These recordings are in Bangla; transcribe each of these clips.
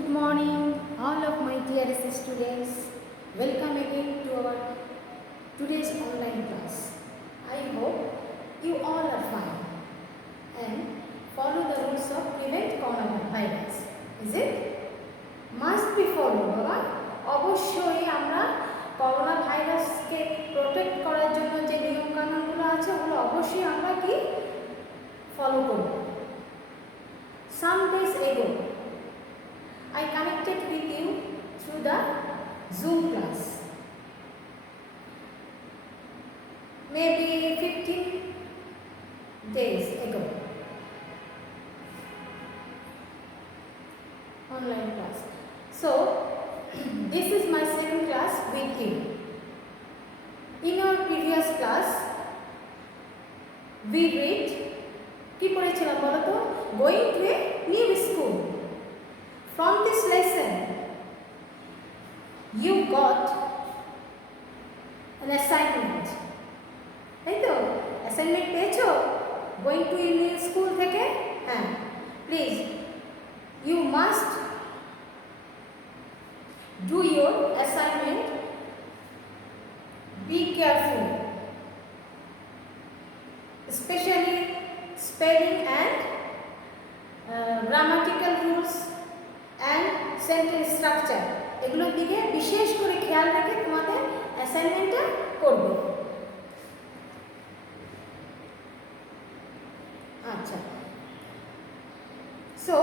Good morning, all of my dearest students. Welcome again to our today's online class. I hope you all are fine and follow the rules of prevent coronavirus. Is it? Must be followed, বাবা। অবশ্যই আমরা করোনা ভাইরাসকে প্রোটেক্ট করার জন্য যে নিয়ম কানুনগুলো আছে ওগুলো অবশ্যই আমরা কি ফলো করব। Some days ago I connected with you through the Zoom class. Maybe 15 days ago. Online class. So, this is my second class with you. In our previous class, we read, কি পড়েছিলাম বলো তো? Going to a new school. From this lesson, you got an assignment. তাই তো? Assignment পেয়েছো? Going to a new school থেকে? হ্যাঁ, please, you must do your assignment. Be careful, especially spelling and grammatical rules and sentence structure. এগুলোর দিকে বিশেষ করে খেয়াল রেখে তোমাদের অ্যাসাইনমেন্টটা করবে। আচ্ছা, so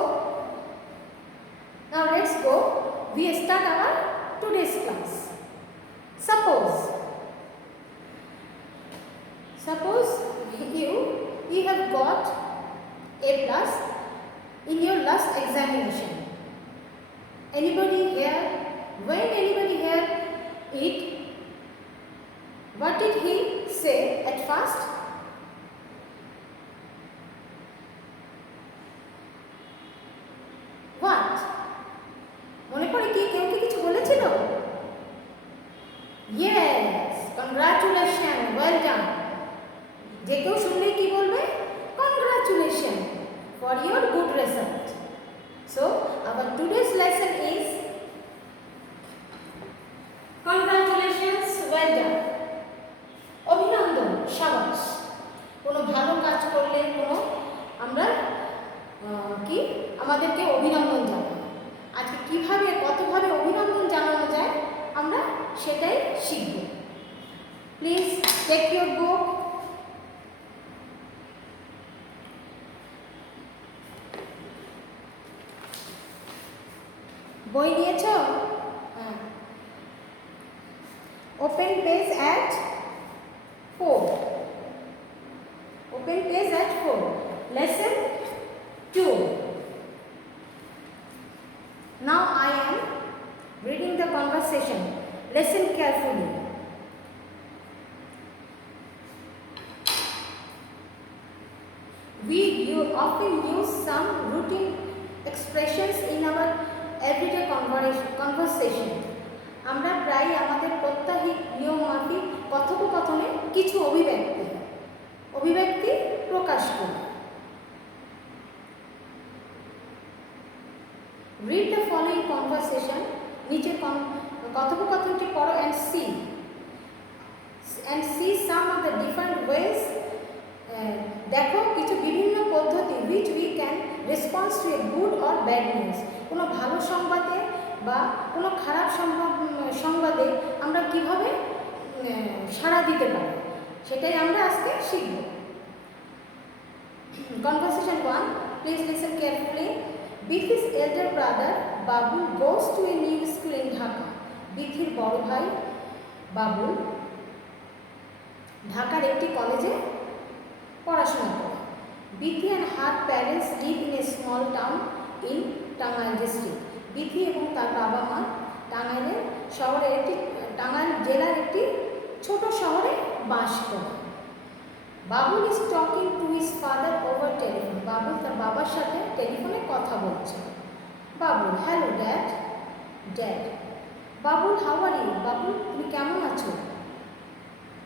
now let's go. We start our today's class. Suppose you have got A plus in your last examination. Anybody here? When anybody here it? What did he say at first? What? মনে পড়ে কি কেউ কি কিছু বলেছিল? Yes, congratulations, well done. যে কেউ শুনলে কি বলবে? Congratulations for your good result. So, our today's lesson is congratulations, well done. অভিনন্দন, সাবাস। কোনো ভালো কাজ করলে আমরা কি আমাদেরকে অভিনন্দন জানাই। আজকে কিভাবে কতভাবে অভিনন্দন জানানো যায় আমরা সেটাই শিখব। Please take your book. বই নিয়েছো? হ্যাঁ। Open page at 4. Open page at 4. Lesson 2. Now I am reading the conversation. Listen carefully. You often use some routine expressions in our everyday conversation. আমরা প্রায় আমাদের প্রত্যাহিক নিয়ম মাফিক কথোপকথনে কিছু অভিব্যক্তি প্রকাশ করি। Read the following conversation. নিচে কথোপকথনটি পড়ো and see some of the different ways. দেখো কিছু বিভিন্ন পদ্ধতি which we can respond to a good or bad news. কোনো ভালো সংবাদে বা কোনো খারাপ সংবাদে আমরা কিভাবে সাড়া দিতে পারি সেটাই আমরা আজকে শিখব। Conversation 1. Please listen carefully. Bithi's elder brother Babul goes to a new school in Dhaka. বিথির বড় ভাই বাবুল ঢাকার একটি কলেজে পড়াশোনা করে। Bithi and her parents live in a small town in Tangail district. Bithi এবং তার বাবা মা টাঙ্গাইল জেলার একটি ছোট শহরে বাস করে। Babul is talking to his father over telephone. Babul তার বাবার সাথে টেলিফোনে কথা বলছে। Babul, hello dad. Babul, how are you? Babul, তুমি কেমন আছো?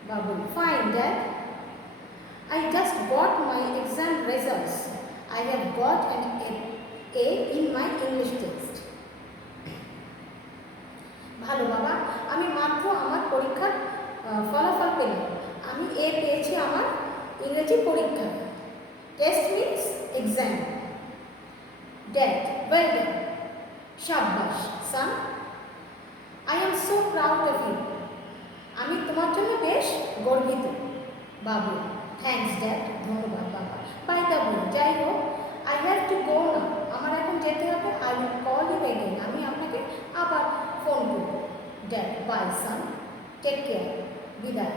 Babul, fine dad. I just got my exam results. I have got an A in my English text. ভালো বাবা, আমি মাত্র আমার পরীক্ষার ফলাফল পেলাম। আমি এ পেয়েছি আমার ইংরেজি পরীক্ষা। Test means exam. Dad, well done, শাবাশ son, I am so proud of you, আমি তোমার জন্য বেশ গর্বিত। বাবু, থ্যাঙ্কস ড্যাড, ধন্যবাদ বাবা। বাই দ্য ওয়ে, যাই হোক, আই হ্যাভ টু গো না, আমার এখন যেতে হবে। I will call you again, আমি আপনাকে আবার ফোন করব। Dad, bye son, take care, বিদায়,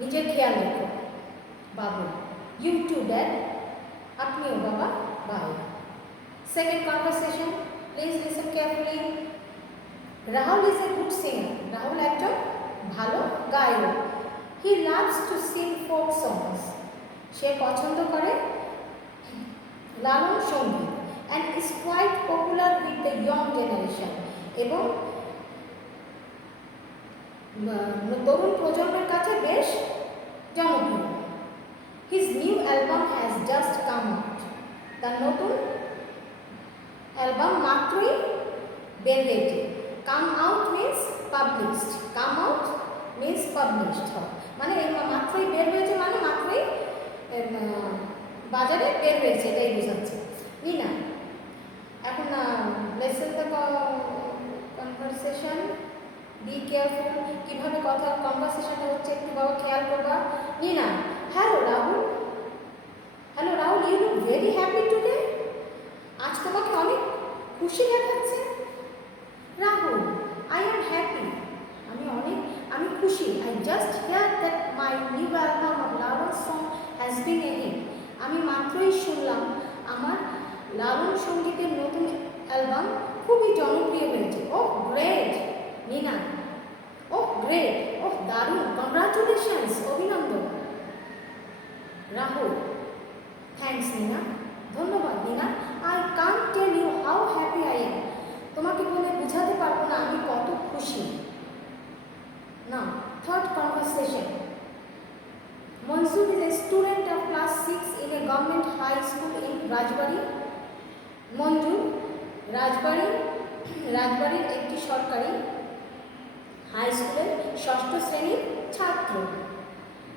নিজের খেয়াল রেখো। বাবু, ইউ টু ড্যাড, আপনিও বাবা, by. Second conversation, please listen carefully. Rahul is a good singer. Rahul একজন ভালো গায়ক। He loves to sing folk songs. সে পছন্দ করে লালন সঙ্গীত and is quite popular with the young generation. এবং তরুণ প্রজন্মের কাছে বেশ জনপ্রিয়। His new album has just come out. তার নতুন অ্যালবাম মাত্রই বের হয়েছে। Come out means published, come out means published হয়, মানে মাত্রই বের হয়েছে, মানে মাত্রই বাজারে বের হয়েছে, এটাই বোঝাচ্ছে। না এখন listen the conversation, be careful, কীভাবে কথা কনভারসেশনটা হচ্ছে একটু বাবা খেয়াল করবা। না, hello Rahul, hello Rahul, you look very happy today, আজ তোমাকে অনেক খুশি দেখাচ্ছে। রাহুল, আই এম হ্যাপি, আমি খুশি। I just hear that my new album of Lalon song has been a hit, আমি মাত্রই শুনলাম আমার লালন সঙ্গীতের নতুন অ্যালবাম খুবই জনপ্রিয় হয়েছে। ওহ গ্রেট নিনা, ওহ গ্রেট, ওহ দারুণ, কংগ্রাচুলেশনস, অভিনন্দন। রাহুল, থ্যাংকস নিনা, ধন্যবাদ Nina. I can't tell you how happy I am, তোমাকে বলে বোঝাতে পারবো না আমি কত খুশি। না, third conversation. Mansoor is a student of class 6 in a government high school in Rajbari. মঞ্জুর রাজবাড়ির একটি সরকারি হাই স্কুলের ষষ্ঠ শ্রেণীর ছাত্র।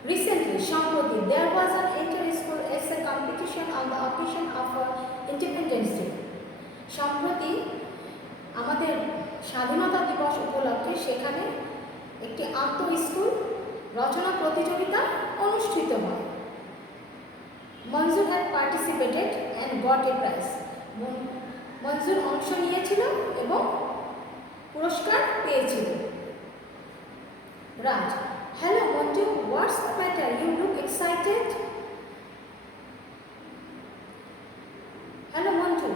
Recently, সম্প্রতি, there was an inter-school essay competition on the occasion of Independence Day. সম্প্রতি আমাদের স্বাধীনতা দিবস উপলক্ষে সেখানে একটি আন্তঃস্কুল রচনা প্রতিযোগিতা অনুষ্ঠিত হয়। মঞ্জুর had participated and got a prize. মঞ্জুর অংশ নিয়েছিল এবং পুরস্কার পেয়েছিল। রাজ, hello Manju, what's the matter? You look excited. Hello Manju,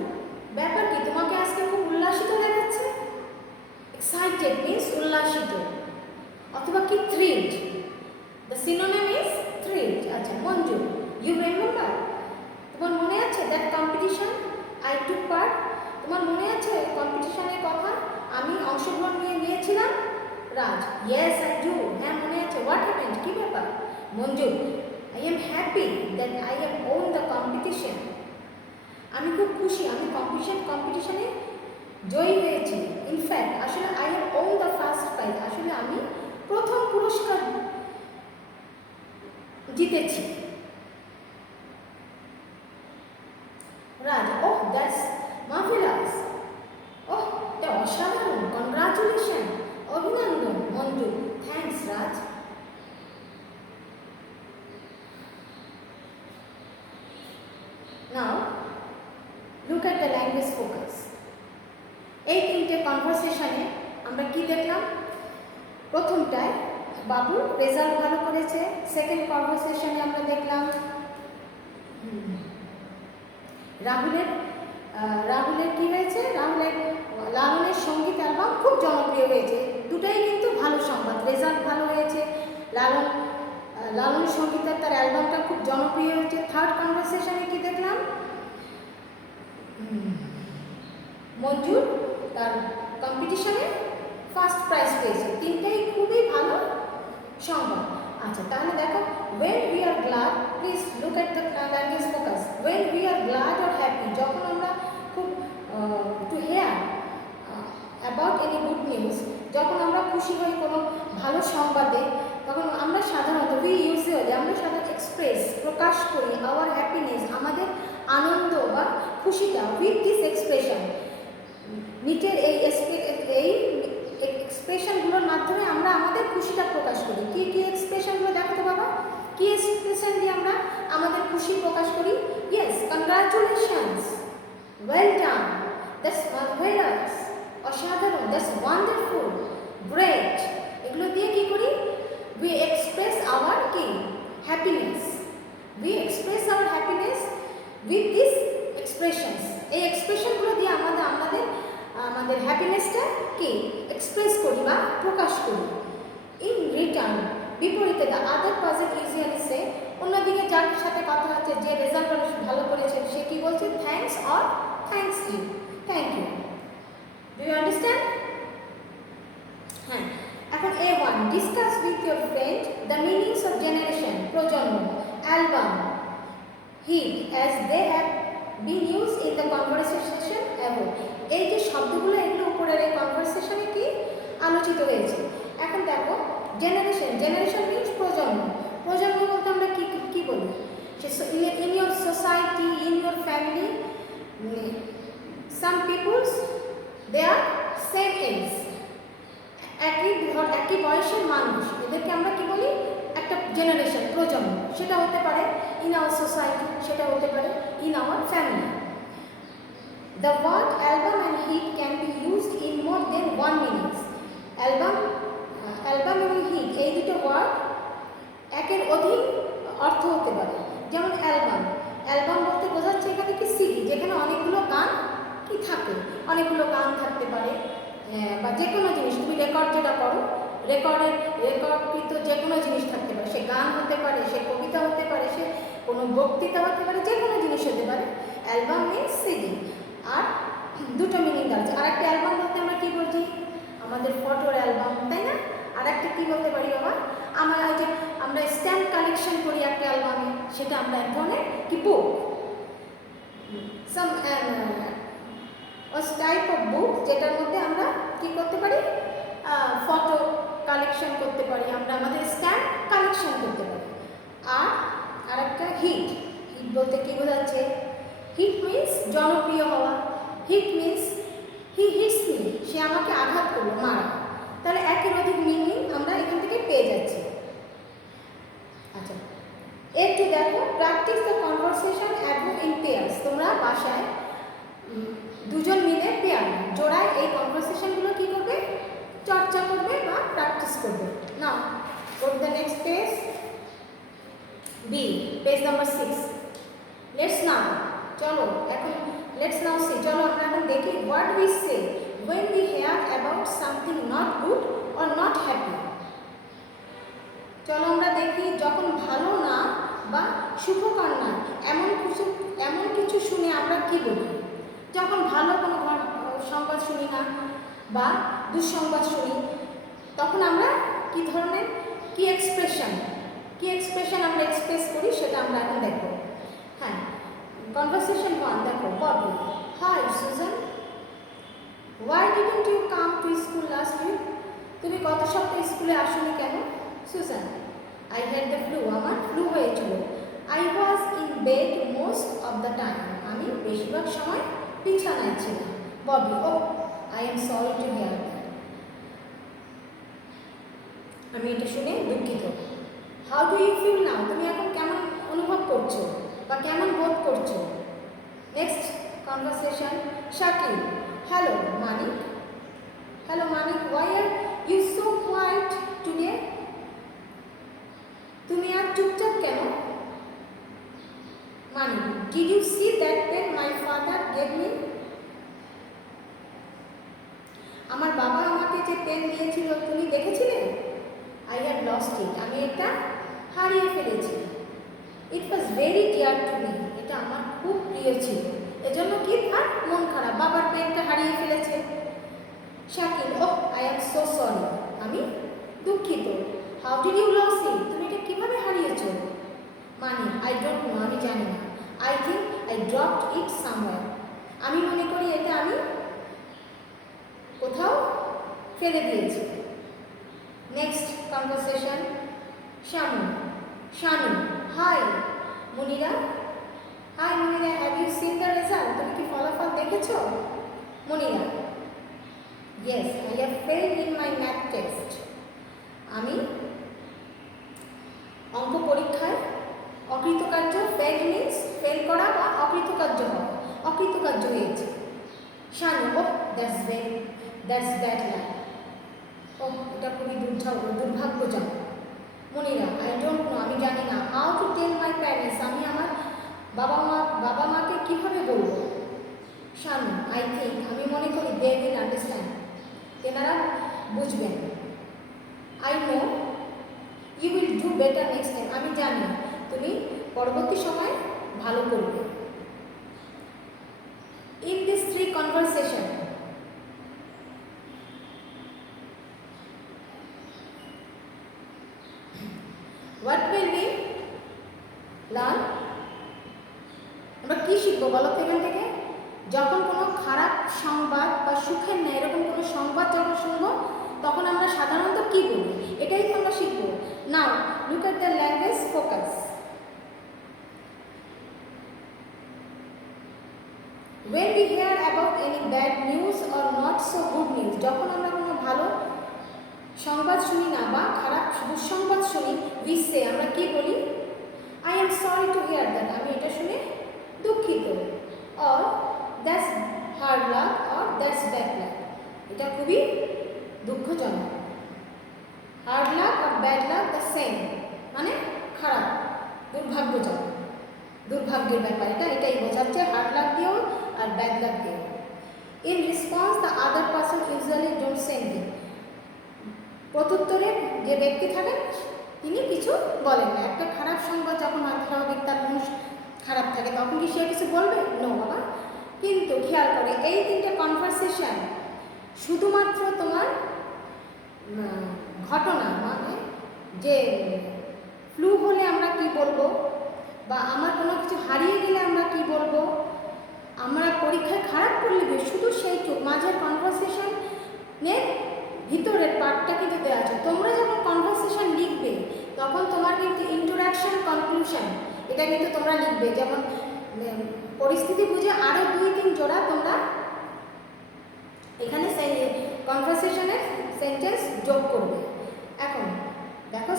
ব্যাপার কি, তোমাকে আজকে খুব উল্লাসিত দেখাচ্ছে। Excited means উল্লাসিত, অথবা কি thrilled, the synonym is thrilled. আচ্ছা মঞ্জু, you remember, তোমার মনে আছে that competition I took part, তোমার মনে আছে কম্পিটিশনের কথা, আমি অংশগ্রহণ নিয়েছিলাম। রাজ, yes I do, হ্যাঁ মনে আছে। what happened, কি ব্যাপার? Manju, I am happy that I have won the competition, আমি খুব খুশি, আমি কম্পিটিশনে জয়ী হয়েছি। ইনফ্যাক্ট আসলে I have won the first prize, আসলে আমি প্রথম পুরস্কার জিতেছি। রাজ, ওহ দ্যাটস মার্ভেলাস, ওহ এটা অসাধারণ, কনগ্রাচুলেশন, অভিনন্দন। Manju, thanks Raj. Now look at the language focus. এই তিনটে কনভারসেশনে আমরা কি দেখলাম? প্রথমটায় বাবুর রেজাল্ট ভালো করেছে। সেকেন্ড কনভারসেশনে আমরা দেখলাম রাহুলের কি হয়েছে, লালনের সঙ্গীত অ্যালবাম খুব জনপ্রিয় হয়েছে। দুটাই কিন্তু ভালো সংবাদ, রেজাল্ট ভালো হয়েছে, লালনের সঙ্গীতের তার অ্যালবামটা খুব জনপ্রিয় হয়েছে। থার্ড কনভারসেশনে কি দেখলাম? মঞ্জুর তার কম্পিটিশনে ফার্স্ট প্রাইজ পেয়েছে। তিনটেই খুবই ভালো সংবাদ। আচ্ছা তাহলে দেখো, when we are glad, please look at the language focus. when we are glad or happy, যখন আমরা খুব to hear about any good news, যখন আমরা খুশি হই কোনো ভালো সংবাদে, তখন আমরা সাধারণত আমরা সাধারণত এক্সপ্রেস প্রকাশ করি আওয়ার হ্যাপিনেস, আমাদের আনন্দ বা খুশিটা উইথ দিস এক্সপ্রেশন। নিচের এই এক্সপ্রেশনগুলোর মাধ্যমে আমরা আমাদের খুশিটা প্রকাশ করি। কি কি এক্সপ্রেশনগুলো দেখো তো বাবা, কি এক্সপ্রেশন দিয়ে আমরা আমাদের খুশি প্রকাশ করি? Yes, congratulations, well done, that's marvellous, অসাধারণ, দ্যাটস ওয়ান্ডারফুল, গ্রেট। এগুলো দিয়ে কি করি? উই এক্সপ্রেস আওয়ার কি happiness, we express hour happiness with this expressions. এই এক্সপ্রেশনগুলো দিয়ে আমাদের হ্যাপিনেসটা কি এক্সপ্রেস করি বা প্রকাশ করি। ইন রিটার্ন, বিপরীতে দ্য আদার পার্সন ইউজুয়ালি সে, অন্যদিকে যার সাথে কথা হচ্ছে, যে রেজাল্ট ভালো করেছে, সে কি বলছে? Thanks or thanks you, thank you. Do you understand? হ্যাঁ, এখন A1, discuss with your friend the meanings of generation, প্রজন্ম, album, hit, as they have been use in the conversation above. এই যে শব্দগুলো, এগুলো উপরের এই কনভারসেশনে কি আলোচিত হয়েছে। এখন দেখো, জেনারেশন, জেনারেশন মিনস প্রজন্ম। প্রজন্ম বলতে আমরা কি বলি? In your society, in your family, some peoples they are same age, একই বয়সের মানুষ, এদেরকে আমরা কি বলি? একটা জেনারেশন, প্রজন্ম। সেটা হতে পারে ইন আওয়ার সোসাইটি, সেটা হতে পারে in our family. The word album and hit can be used in more than one meanings. Album এবং হিট, এই দুটো ওয়ার্ড একের অধিক অর্থ হতে পারে। যেমন অ্যালবাম বলতে বোঝাচ্ছে এখানে কি সিডি, যেখানে অনেকগুলো গান কি থাকে, অনেকগুলো গান থাকতে পারে, বা যে কোনো জিনিস, তুমি রেকর্ড যেটা করো, রেকর্ডকৃত যে কোনো জিনিস থাকতে পারে। সে গান হতে পারে, সে কবিতা হতে পারে, সে কোনো বক্তৃতা হতে পারে, যে কোনো জিনিস হতে পারে। Album means CD. আর দুটো মিনিং আছে। আর একটা অ্যালবাম বলতে আমরা কি বলছি? আমাদের ফটোর অ্যালবাম, তাই না? আর একটা কী বলতে পারি বাবা? আমরা স্ট্যাম্প কালেকশন করি একটা অ্যালবামে, সেটা আমরা এক ধরনের কি বুক, সাম টাইপ অফ বুক, যেটার মধ্যে আমরা কি করতে পারি? ফটো কালেকশন করতে পারি, আমরা আমাদের স্ট্যাম্প কালেকশন করতে পারি। আর একটা হিট বলতে কি বোঝাচ্ছে? হিট মিন্স জনপ্রিয় হওয়া। Hit means he hits me, সে আমাকে আঘাত করলো, মারা। তাহলে একের অধিক মিনিং আমরা এখান থেকে পেয়ে যাচ্ছি। আচ্ছা, একটু দেখো, practice the conversation above in pairs. তোমরা বাসায় দুজন মিলে পেয়ার, জোড়ায় এই কনভারসেশনগুলো কি করবে? চর্চা করবে বা প্র্যাকটিস করবে। Now go to the next page, B, page number 6। Let's now, চলো এখন লেটস নাও সি, চলো আমরা এখন দেখি what we say when we hear about something not good or not happy। চলো আমরা দেখি, যখন ভালো না বা সুখকর না এমন কিছু শুনে আমরা কি বলি? যখন ভালো কোনো সংবাদ শুনি না বা দুঃসংবাদ শুনি, তখন আমরা কি ধরনের কি এক্সপ্রেশন আমরা এক্সপ্রেস করি, সেটা আমরা এখন দেখব। হ্যাঁ, কনভারসেশন 1 দেখো। Bobby, hi Susan, why didn't you come to school last week? তুমি গত সপ্তাহে স্কুলে আসোনি কেন? Susan, I had the flu, আমার ফ্লু হয়েছিল। I was in bed most of the time, আমি বেশিরভাগ সময় বিছানায় ছিলাম। Bobby, oh, I am sorry to hear that, আমি এটা শুনে দুঃখিত। How do you feel now? তুমি এখন কেমন অনুভব করছো বা কেমন বোধ করছো? Next conversation, Shakil, hello Manik, why are you so quiet today? তুমি আর চুপচাপ কেন? মানিক, did you see that pen my father gave me? আমার বাবা আমাকে যে পেন দিয়েছিল তুমি দেখেছিলে? I had lost it, আমি এটা হারিয়ে ফেলেছি। It was very dear to me, এটা আমার খুব প্রিয় ছিল, এজন্য কি তার মন খারাপ, বাবার পেনটা হারিয়ে ফেলেছে। Shakil, oh, I am so sorry, আমি দুঃখিত। How did you lose it? তুমি এটা কিভাবে হারিয়েছো? মানি, I don't know, আমি জানি না। I think I dropped it somewhere, আমি মনে করি এটা আমি কোথাও ফেলে দিয়েছে। Next conversation, Shanu. Shanu, hi Munira. Hi Munira, have you seen the result? তুমি কি ফলাফল দেখেছো? Munira, yes, I have failed in my math test. আমি অঙ্ক পরীক্ষায় অকৃতকার্য, ফেল মিন্স ফেল করা বা অকৃতকার্য হওয়া, অকৃতকার্য হয়েছে। শানু, ও দ্যাটস ব্যাড লাক। ও এটা খুবই দুর্ভাগ্যজনক। মনিরা, আই ডোন্ট নো, আমি জানি না। How to tell my parents, আমি আমার বাবা মাকে কীভাবে বলবো? শানু, আই থিঙ্ক, আমি মনে করি দে উইল আন্ডারস্ট্যান্ড, তেনারা বুঝবেন। I know you will do better next time, আমি জানি তুমি পরবর্তী সময় ভালো করবে। In this 3 conversation, what will we learn? আমরা কি শিখবো বলো তো এখান থেকে? যখন কোনো খারাপ সংবাদ বা সুখের না এরকম কোনো সংবাদ যখন শুনবো তখন আমরা সাধারণত কি বলি, এটাই তো আমরা শিখবো। Now look at the language focus. When we hear about any bad news or not so good news, যখন আমরা কোনো ভালো সংবাদ শুনি না বা খারাপ দুঃসংবাদ শুনি, we say, আমরা কি বলি? I am sorry to hear that, আমি এটা শুনে দুঃখিত। or that's hard luck or that's bad luck, এটা খুবই দুঃখজনক। hard luck or bad luck the same, মানে খারাপ, দুর্ভাগ্যজনক, দুর্ভাগ্যের ব্যাপার, এটাই বোঝাচ্ছে হার্ড লাক দিয়েও আর ব্যাড লাক দিয়েও। In response the other person usually don't say anything, প্রত্যুত্তরে যে ব্যক্তি থাকেন তিনি কিছু বলেন না। একটা খারাপ সংবাদ যখন স্বাভাবিক তার মন খারাপ থাকে তখন কি সে কিছু বলবে? নো বাবা। কিন্তু খেয়াল করে এই 3টে কনভারসেশন শুধুমাত্র তোমার ঘটনা, মানে যে ফ্লু হলে আমরা কি বলবো বা আমার কোনো কিছু হারিয়ে গেলে আমরা কি বলবো, আমরা পরীক্ষায় খারাপ করলে শুধু সেইটুকু মাঝের কনভারসেশনের ভিতরের পার্টটা কিন্তু দেওয়া আছে। তোমরা যখন কনভারসেশন লিখবে তখন তোমার কিন্তু ইন্টারাকশন, কনক্লুশন, এটা কিন্তু তোমরা লিখবে। যেমন পরিস্থিতি বুঝে আরও 2-3 জোড়া তোমরা এখানে কনভারসেশনের সেন্টেন্স যোগ করবে। এখন দেখো,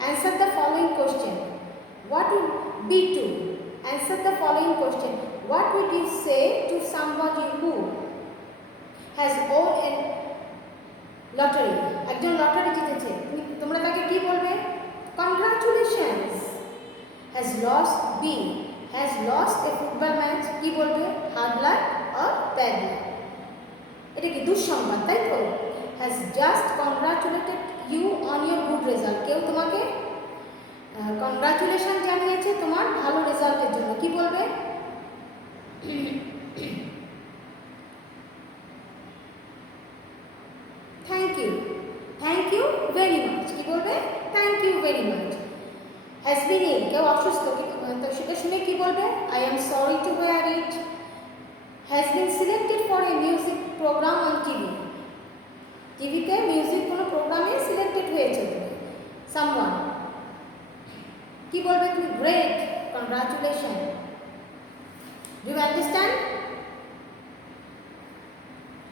answer the following question. What would be to answer the following question? What would you say to somebody who has won a lottery? একজন লটারি জিতেছে, তোমরা তাকে কি বলবে? Congratulations. Has lost B, has lost a football match, কি বলবে? Hard luck or bad luck? এটা কি দুঃসংবাদ, তাই তো? Has just congratulated you on your good result, কেউ তোমাকে কংগ্রাচুলেশন জানিয়েছে তোমার ভালো রেজাল্টের জন্য, কি বলবে? থ্যাংক ইউ ভেরি মাচ, কি বলবে? Thank you very much. Has been ill, কেউ অসুস্থ, তো সেটা শুনে কি বলবে? I am sorry to hear it. Has been selected for a music program on TV, টিভিতে মিউজিক কোনো প্রোগ্রামে সিলেক্টেড হয়েছে তুমি, সামওয়ান, কি বলবে তুমি? Great, congratulation. Do you understand?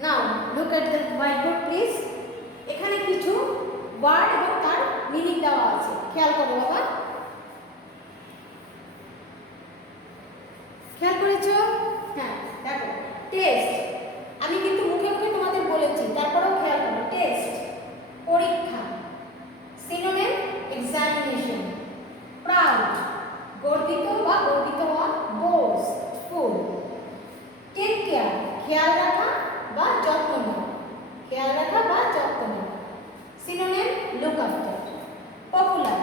Now look at the whiteboard please. এখানে কিছু ওয়ার্ড এবং তার মিনিং দেওয়া আছে, খেয়াল করো বাবা। খেয়াল করেছো? হ্যাঁ, দেখো টেস্ট, আমি কিন্তু মুখে মুখে তোমাদের বলেছি, তারপরেও খেয়াল করো। টেস্ট পরীক্ষা, সিনোনিম এক্সামিনেশন, প্রাউড গর্বিত বা গর্বিত হওয়া, বোস্টফুল, টেক কেয়ার খেয়াল রাখা বা যত্ন নেওয়া, খেয়াল রাখা বা যত্ন নেওয়া, সিনোনিম লুক আফটার, পপুলার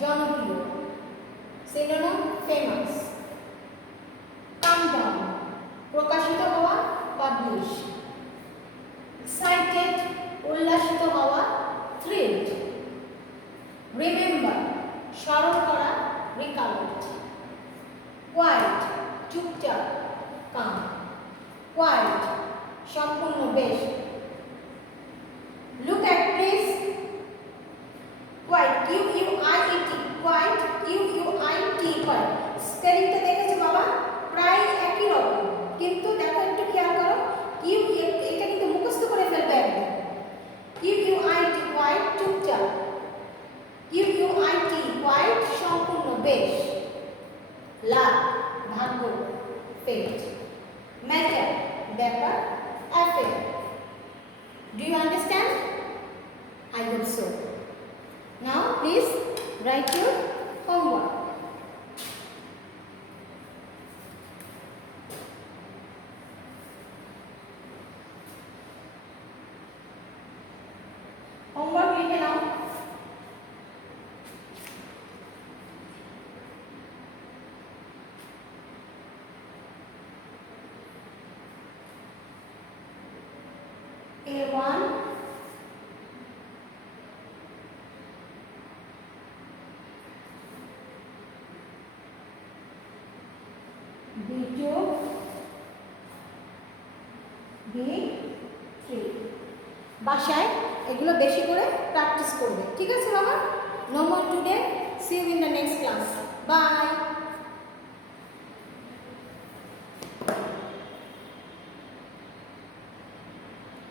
জনপ্রিয়, সিনোনিম ফেমাস, কাম ডাউন প্রকাশিত হওয়া, পাবলিশ, এক্সাইটেড উল্লাসিত হওয়া, থ্রিলড, রিমেম্বার স্মরণ করা, রিকালেক্ট, কোয়াইট চুপচাপ, কাম, কোয়াইট সম্পূর্ণ বেশ, স্পেলিংটা দেখেছো বাবা, প্রায় একই রকম, কিন্তু দেখো একটু খেয়াল করো, ইউ এটা কিন্তু মুখস্থ করে ফেলবে একদম। U U I T quite চুপচাপ, U U I T quite সম্পূর্ণ বেশ, লাক ভাগ্য ফেট, ম্যাটার ব্যাপার, affair. Do you understand? I hope so. Now please write your homework. Homework লিখে নাও। A1, B2, B3। বাসায় এগুলো বেশি করে প্র্যাকটিস করবে, ঠিক আছে বাবা? No more today. See you in the next class. Bye.